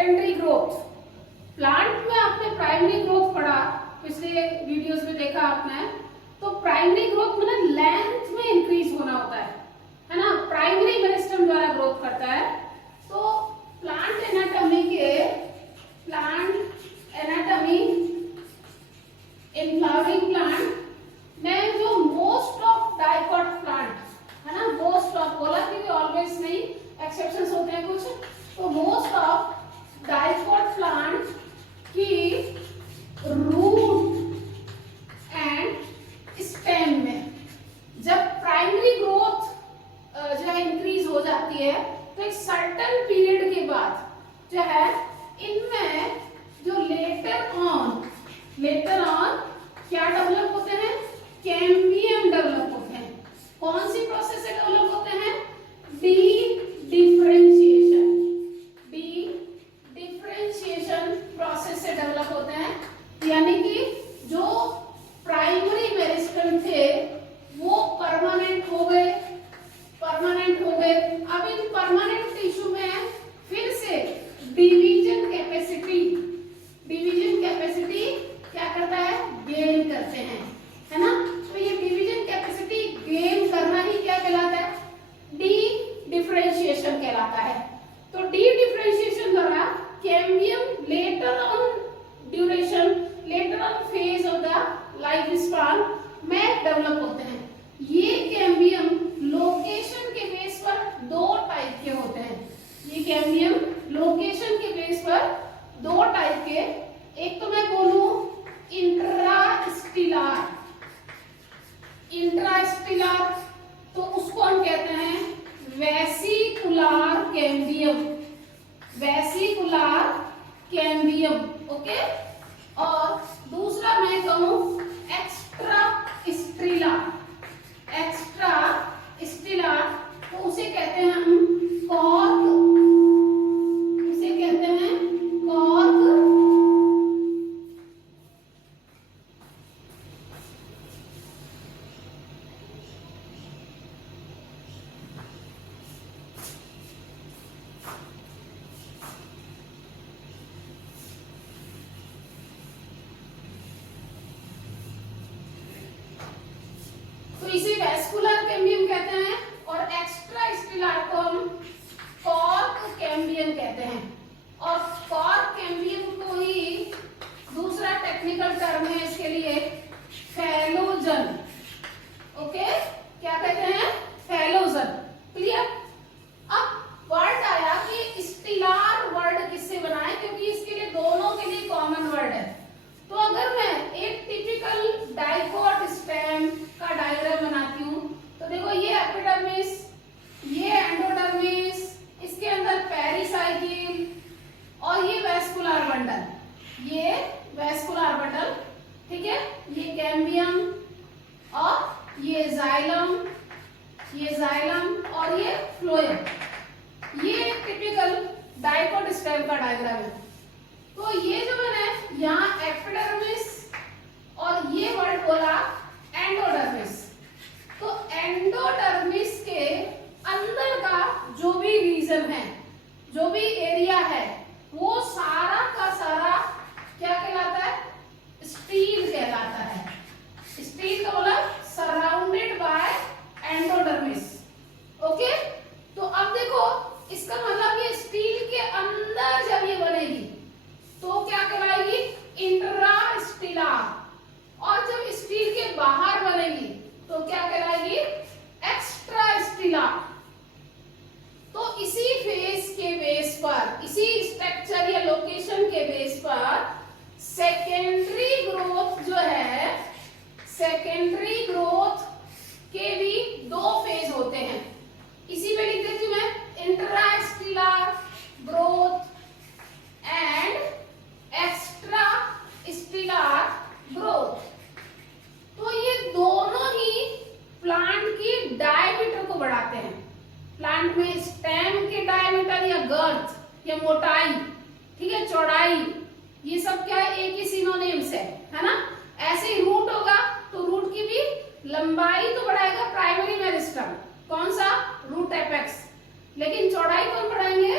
Secondary growth. Plant में आपने primary growth पढ़ा, पिछले वीडियोस में देखा आपने। तो प्राइमरी ग्रोथ में लेंथ में इंक्रीज होना होता है ना। प्राइमरी मेरिस्टम द्वारा ग्रोथ करता है। तो plant anatomy in flowering plant में जो मोस्ट ऑफ डाइकॉट प्लांट है ना, मोस्ट ऑफ बोला कि ऑलवेज नहीं, एक्सेप्शंस होते हैं कुछ। तो मोस्ट ऑफ डाइकॉट प्लांट की रूट एंड स्टेम में जब प्राइमरी ग्रोथ जो है इंक्रीज हो जाती है, तो एक सर्टेन पीरियड के बाद जो है इनमें जो लेटर ऑन क्या डेवलप होते हैं, कैम्बियम डेवलप होते हैं। कौन सी प्रोसेस से डेवलप होते हैं, डिफरेंशिएशन प्रोसेस से डेवलप होते हैं। यानी कि जो प्राइमरी मेरिस्टम थे वो परमानेंट हो गए। अब इन परमानेंट टिश्यू में फिर से डिवीजन कैपेसिटी क्या करता है, गेन करते हैं, है ना। तो ये डिवीजन कैपेसिटी गेन करना ही क्या कहलाता है, डी डिफरेंशिएशन कहलाता है। तो डी डिफरेंशिएशन द्वारा cambium later on phase of the life span में डेवलप होते हैं। ये कैम्बियम लोकेशन के बेस पर दो टाइप के होते हैं। ये कैम्बियम लोकेशन के बेस पर दो टाइप के, एक तो मैं बोलूं इंट्रास्टिलर, तो उसको हम कहते हैं वेसिकुलर कैम्बियम, ओके। और दूसरा मैं कहूं एक्स्ट्रा स्टिलर, तो उसे कहते हैं हम कॉर्क, तो इसे वेस्कुलर कैम्बियम कहते हैं और एक्स्ट्रा स्टिलर को हम कॉर्क कैम्बियम कहते हैं। और कॉर्क कैम्बियम को ही दूसरा टेक्निकल टर्म है इसके लिए फैलोजन, ओके। क्या कहते हैं, फैलोजन, क्लियर। अब वर्ड आया कि स्टिलर वर्ड किससे बना है, क्योंकि इसके लिए दोनों के लिए कॉमन वर्ड है। तो अगर मैं एक टिपिकल डाइकोट स्टेम का डायग्राम बनाती हूँ, तो देखो ये एपिडर्मिस, ये एंडोडर्मिस, इसके अंदर पेरिसाइकिल और ये वेस्कुलर बंडल, ठीक है। ये कैम्बियम और ये जाइलम और ये फ्लोएम। ये टिपिकल डाइकोट स्टेम का डायग्राम है। तो ये जो मैंने यहाँ एपिडर्मिस और ये वर्ड बोला एंडोडर्मिस, तो एंडोडर्मिस के अंदर का जो भी रीजन है, जो भी एरिया है, वो सारा का सारा क्या कहलाता है, स्टील कहलाता है। स्टील का मतलब सराउंडेड बाय एंडोडर्मिस, ओके। तो अब देखो इसका मतलब ये स्टील के अंदर जब ये बनेगी तो क्या कहलाएगी, इंट्रास्टिलर, और जब स्टील के बाहर बनेगी तो क्या कहलाएगी, एक्स्ट्रास्टिलर। तो इसी फेस के बेस पर, इसी स्ट्रक्चर या लोकेशन के बेस पर सेकेंडरी ग्रोथ जो है, सेकेंडरी ग्रोथ के भी दो फेज होते हैं। इसी में लिख देती हूं मैं, intrastelar growth and extrastelar growth. तो ये दोनों ही प्लांट की डायमीटर को बढ़ाते हैं। प्लांट में स्टेम के डायमीटर या गर्थ या मोटाई, ठीक है, चौड़ाई, ये सब क्या है, एक ही सिनोनिम्स है ना। ऐसे ही रूट होगा तो रूट की भी लंबाई तो बढ़ाएगा प्राइमरी मेरिस्टम, कौन सा, रूट एपेक्स, लेकिन चौड़ाई कौन बढ़ाएंगे,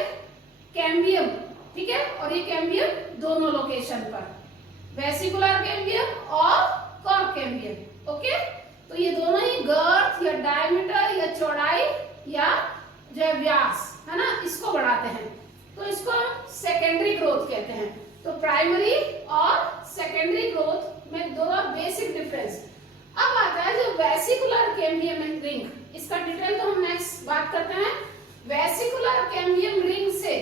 कैम्बियम, ठीक ठीक है, और ये कैम्बियम दोनों लोकेशन पर, वेसिकुलर कैम्बियम और कॉर्क कैम्बियम। ओके, तो ये दोनों ही गर्थ या डायमीटर या चौड़ाई या जो है व्यास है ना, इसको बढ़ाते हैं, तो इसको हम सेकेंडरी ग्रोथ कहते हैं। तो प्राइमरी और सेकेंडरी ग्रोथ में दोनों बेसिक डिफरेंस। अब आता है जो वेसिकुलर कैम्बियम रिंग, इसका डिटेल तो हम नेक्स्ट बात करते हैं। वेसिकुलर कैम्बियम रिंग से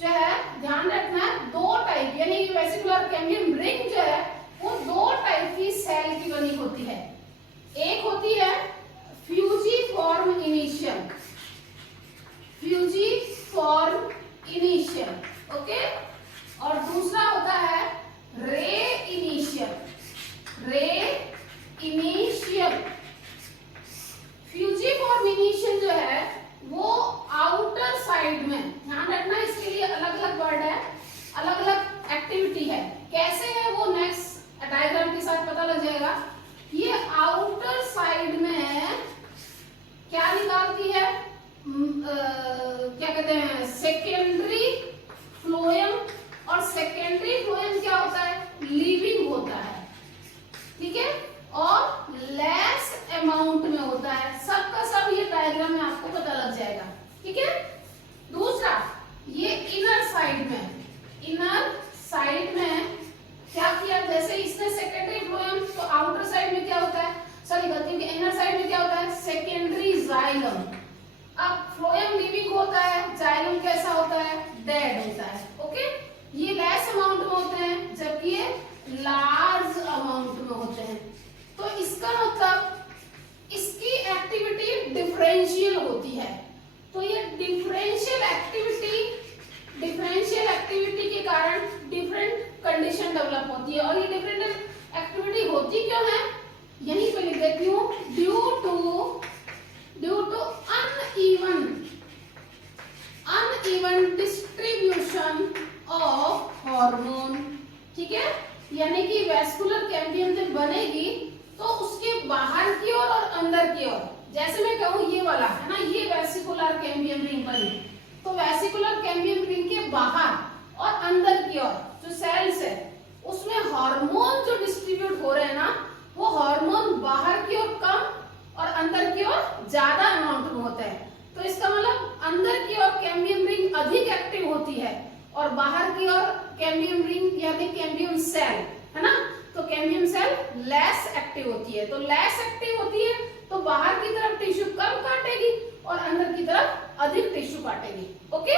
जो है ध्यान रखना है, दो टाइप, यानी वेसिकुलर कैम्बियम रिंग जो है वो दो टाइप की सेल की बनी होती है। एक होती है फ्यूजिफॉर्म इनिशियम, फ्यूजिफॉर्म इनिशियम, ओके, और दूसरा होता है रे इनिशियम, रे इनिशियम। फ्यूजिफॉर्म इनिशियम जो है वो आउटर साइड में, ध्यान रखना इसके लिए अलग अलग वर्ड है, अलग अलग एक्टिविटी है, कैसे है वो नेक्स्ट डायग्राम के साथ पता लग जाएगा। ये आउटर साइड में क्या निकालती है, क्या कहते हैं, सेकेंडरी फ्लोएम, और सेकेंडरी फ्लोएम क्या होता है, लिविंग होता है, ठीक है, और लेस अमाउंट में होता है। सबका सब ये डायग्राम में आपको पता लग जाएगा, ठीक है। दूसरा, ये इनर साइड में, इनर साइड में क्या किया, जैसे इसने सेकेंडरी फ्लोएम, तो आउटर साइड में क्या होता है, सॉरी गलती, इनर साइड में क्या होता है, सेकेंडरी जाइलम। अब फ्लोएम लिविंग होता है, जाइलम कैसा होता है, डेड होता है, ओके। ये लेस अमाउंट में होते हैं जबकि ये लार्ज अमाउंट में होते हैं। तो इसका मतलब इसकी एक्टिविटी डिफरेंशियल होती है। तो ये डिफरेंशियल एक्टिविटी के कारण डिफरेंट कंडीशन डेवलप होती है। और ये डिफरेंट एक्टिविटी होती क्यों है, यहीं पे लिख देती हूँ, due to uneven distribution of hormone, ठीक है। यानी कि वेस्कुलर कैम्बियम जब बनेगी तो उसके बाहर की ओर और अंदर की ओर, जैसे मैं कहूँ ये वाला है ना, ये वेसिकुलर कैम्बियम रिंग बनी, तो वेसिकुलर कैम्बियम रिंग के बाहर और अंदर की ओर जो सेल्स है उसमें हार्मोन जो डिस्ट्रीब्यूट हो रहे हैं ना, वो हार्मोन बाहर की ओर कम और अंदर की ओर ज्यादा अमाउंट में होता है। तो इसका मतलब अंदर की ओर कैम्बियम रिंग अधिक एक्टिव होती है और बाहर की ओर कैम्बियम रिंग यानी कैम्बियम सेल है ना, तो कैम्बियम सेल लेस एक्टिव होती है। तो लेस एक्टिव होती है तो बाहर की तरफ टिश्यू कम काटेगी और अंदर की तरफ अधिक टिश्यू काटेगी, ओके।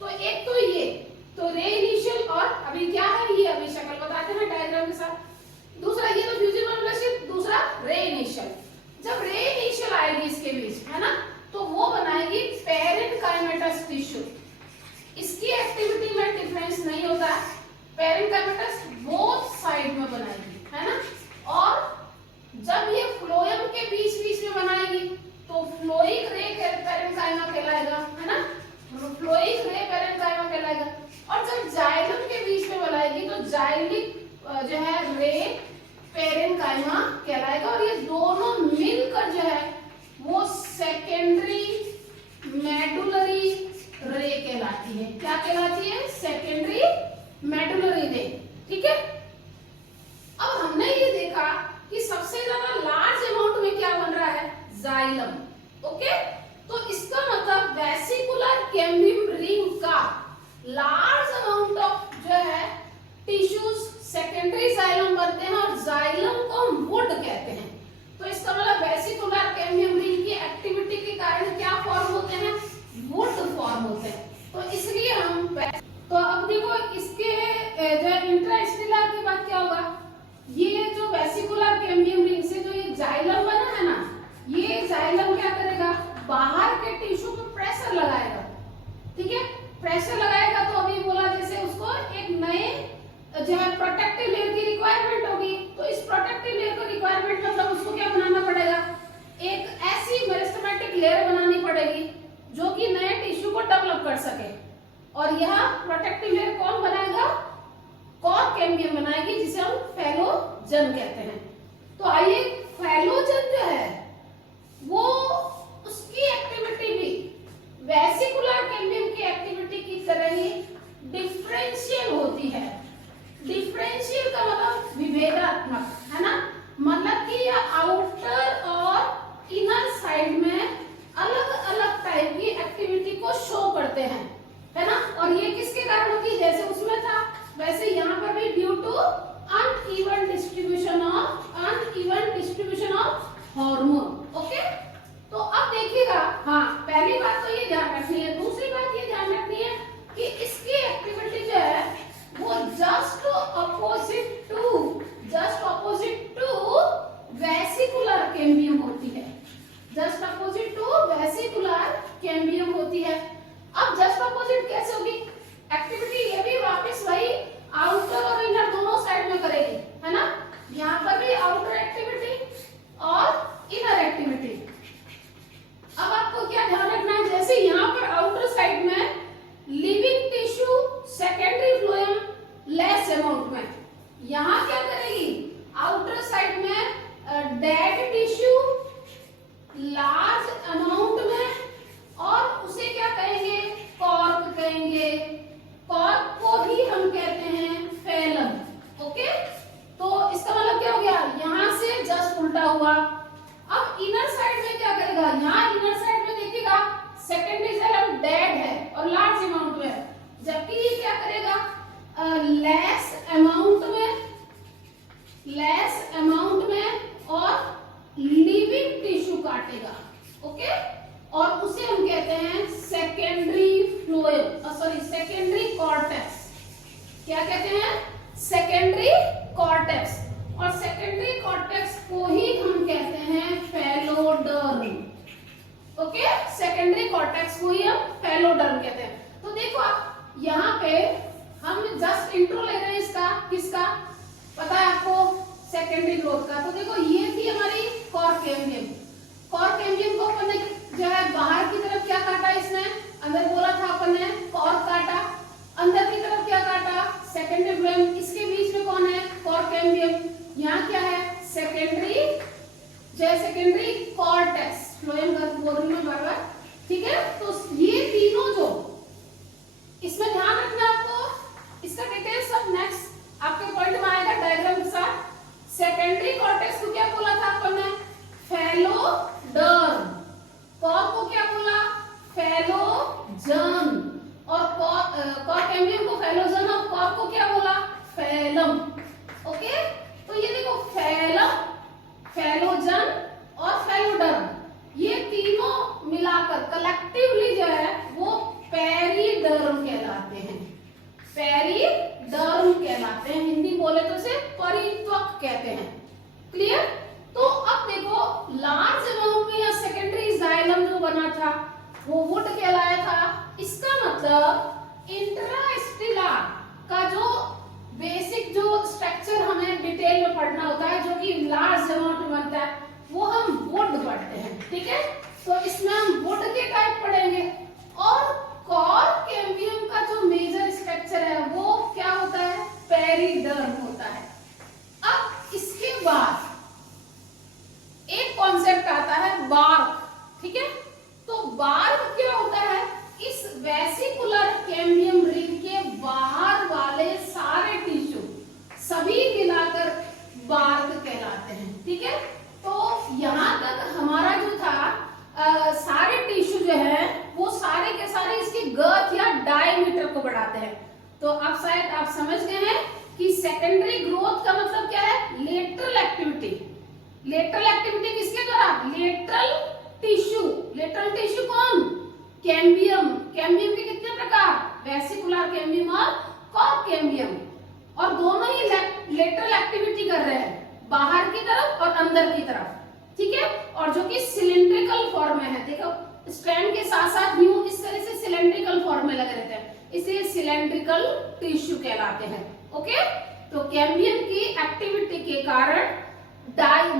तो एक तो ये, तो रे इनिशियल, और अभी क्या है ये अभी शक्ल बताते हैं डायग्राम के साथ। दूसरा ये तो फ्यूजिफॉर्म, दूसरा रे इनिशियल। जब रे इनिशियल आएगी इसके बीच है ना, तो वो बनाएगी पेरेन्काइमेटस टिश्यू। इसकी एक्टिविटी में डिफरेंस नहीं होता है, पेरेन्काइमेटस बोथ साइड में बनाएगी है ना। और जब ये फ्लोएम के बीच बीच में बनाएगी तो फ्लोइक रे पेरेन्काइमा कहलाएगा है ना, फ्लोइक रे पेरेन्काइमा कहलाएगा। और जब जाइलम के बीच में बनाएगी तो जाइलिक जो है रे पेरेन्काइमा कहलाएगा। और ये दोनों मिलकर जो है वो सेकेंडरी मेडुलरी रे कहलाती है। क्या कहलाती है, सेकेंडरी मेडुलरी रे, ठीक है। अब हमने ये देखा कि सबसे ज्यादा लार्ज अमाउंट में क्या बन रहा है, जाइलम, ओके। तो इसका मतलब वेसिकुलर कैम्बियम रिंग का लार्ज अमाउंट ऑफ जो है टिश्यूज सेकेंडरी जाइलम बनते हैं और जाइलम को हम वुड कहते हैं। तो इसका मतलब वेसिकुलर कैम्बियम रिंग की एक्टिविटी के कारण क्या फॉर्म होते हैं, वुड फॉर्म होते हैं। तो इसलिए हम, तो अब देखो इसके जो इंट्रास्टेलर के बाद क्या होगा, ये जो वेसिकुलर कैम्बियम रिंग से जो ये जाइलम बना है ना, ये जाइलम क्या करेगा, बाहर के टिश्यू पे प्रेशर लगाएगा, ठीक है। प्रेशर लगाएगा तो अभी बोला जैसे उसको एक नए जो है प्रोटेक्टिव लेयर की रिक्वायरमेंट होगी। तो इस प्रोटेक्टिव लेयर को रिक्वायरमेंट मतलब उसको क्या बनाना पड़ेगा, एक ऐसी मेरिस्टेमेटिक लेयर बनानी पड़ेगी जो कि नए टिश्यू को डेवलप कर सके। और यह प्रोटेक्टिव लेयर कौन बनाएगा, कॉर्क कैम्बियम बनाएगी, जिसे हम फेलोजन कहते हैं। तो आइए, फेलोजन जो है वो उसकी एक्टिविटी भी वेसिकुलर कैम्बियम की एक्टिविटी की तरह ही डिफरेंट लेस अमाउंट में और लिविंग टिश्यू काटेगा, ओके। और उसे हम कहते हैं secondary phloem, sorry secondary cortex. क्या कहते हैं? Secondary cortex. और सेकेंडरी कॉर्टेक्स को ही हम कहते हैं फैलोडर्म, ओके। सेकेंडरी कॉर्टेक्स को ही हम फैलोडर्म कहते हैं। तो देखो आप यहाँ पे हम जस्ट इंट्रो ले रहे हैं इसका, किसका पता है आपको? सेकेंडरी ग्रोथ का। तो देखो ये थी हमारी कॉर्क कैम्बियम। कॉर्क कैम्बियम को अपन ने जो है बाहर की तरफ क्या काटा इसने? अंदर बोला था अपन ने कॉर्क काटा, अंदर की तरफ क्या काटा? Secondary phloem. इसके बीच में कौन है? Cork cambium. यहाँ क्या है? Secondary cortex. फ्लोएम का बोल रही हूं बार-बार, ठीक है। तो ये तीनों जो इसमें ध्यान रखना आपको, इसका डिटेल सब नेक्स्ट आपके पॉइंट में आएगा डायग्राम के साथ। सेकेंडरी कॉर्टेक्स को क्या बोला था अपन ने? फैलोडर्म। कॉर्क को क्या बोला? फैलोजर्म। और कॉर्क कैम्बियम को फैलोजर्म और कॉर्क को क्या बोला? Phellum, okay. तो ये देखो फैलम, फैलोजर्म और फैलोडर्म, ये तीनों मिलाकर कलेक्टिवली जो है वो पेरिडर्म कहलाते हैं। पेरिडर्म कहलाते हैं, हिंदी बोले तो इसे परित्वक कहते हैं। क्लियर? तो अब देखो लार्ज अमाउंट में या सेकेंडरी जाइलम जो बना था वो वुड कहलाया था। इसका मतलब इंट्रास्टेलर का जो बेसिक जो स्ट्रक्चर हमें डिटेल में पढ़ना होता है, जो कि लार्ज अमाउंट में बनता है, वो हम वुड पढ़ते हैं, ठीक है। तो इसमें हम वुड के टाइप पढ़ेंगे। और कॉर्क कैम्बियम का जो मेजर स्ट्रक्चर है वो क्या होता है? पेरिडर्म होता है। अब इसके बाद एक कॉन्सेप्ट आता है बार्क, ठीक है। तो बार्क क्या होता है? इस वेसिकुलर कैम्बियम रिंग के बाहर वाले सारे टिश्यू सभी मिलाकर बार्क कहलाते हैं, ठीक है। तो यहाँ तक हमारा जो था सारे टिश्यू जो है वो सारे के सारे इसके गर्थ या डायमीटर को बढ़ाते हैं। तो अब शायद आप समझ गए हैं कि सेकेंडरी ग्रोथ का मतलब क्या है? Lateral activity. लेटरल एक्टिविटी किसके द्वारा? Lateral tissue. लेटरल टिश्यू कौन? कैम्बियम। कैम्बियम के कितने प्रकार? वेसिकुलर कैम्बियम और कॉर्क कैम्बियम। और दोनों ही लेटरल एक्टिविटी कर रहे हैं, बाहर की तरफ और अंदर की तरफ, ठीक है। और जो कि सिलिंड्रिकल फॉर्म में है, देखो स्ट्रैंड के साथ साथ न्यू इस तरह से सिलिंड्रिकल फॉर्म में लगे रहते हैं, इसलिए सिलिंड्रिकल टिश्यू कहलाते हैं, ओके। तो कैम्बियम की एक्टिविटी के कारण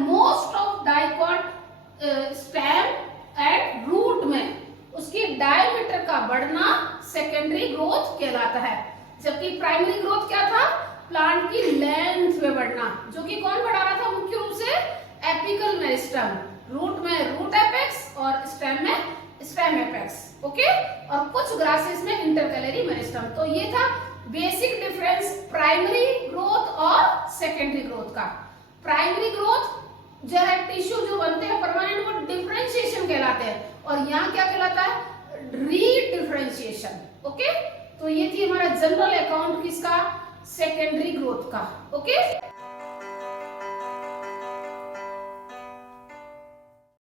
most of dicot stem and root में उसकी डायमीटर का बढ़ना सेकेंडरी ग्रोथ कहलाता है। जबकि प्राइमरी ग्रोथ क्या था? प्लांट की लेंथ में बढ़ना, जो कि कौन बढ़ा रहा था? मुख्य रूप से एपिकल मेरिस्टम। रूट में रूट एपेक्स और स्टेम में स्टेम एपेक्स, ओके। और कुछ ग्रासेस में इंटरकैलरी मेरिस्टम। तो ये था बेसिक डिफरेंस प्राइमरी ग्रोथ और सेकेंडरी ग्रोथ का। प्राइमरी ग्रोथ जो है टिश्यू जो बनते हैं परमानेंट, वो डिफरेंशिएशन कहलाते हैं। और यहाँ क्या कहलाता है? रीडिफरेंशिएशन, ओके। तो ये थी हमारा जनरल अकाउंट किसका? सेकेंडरी ग्रोथ का, ओके।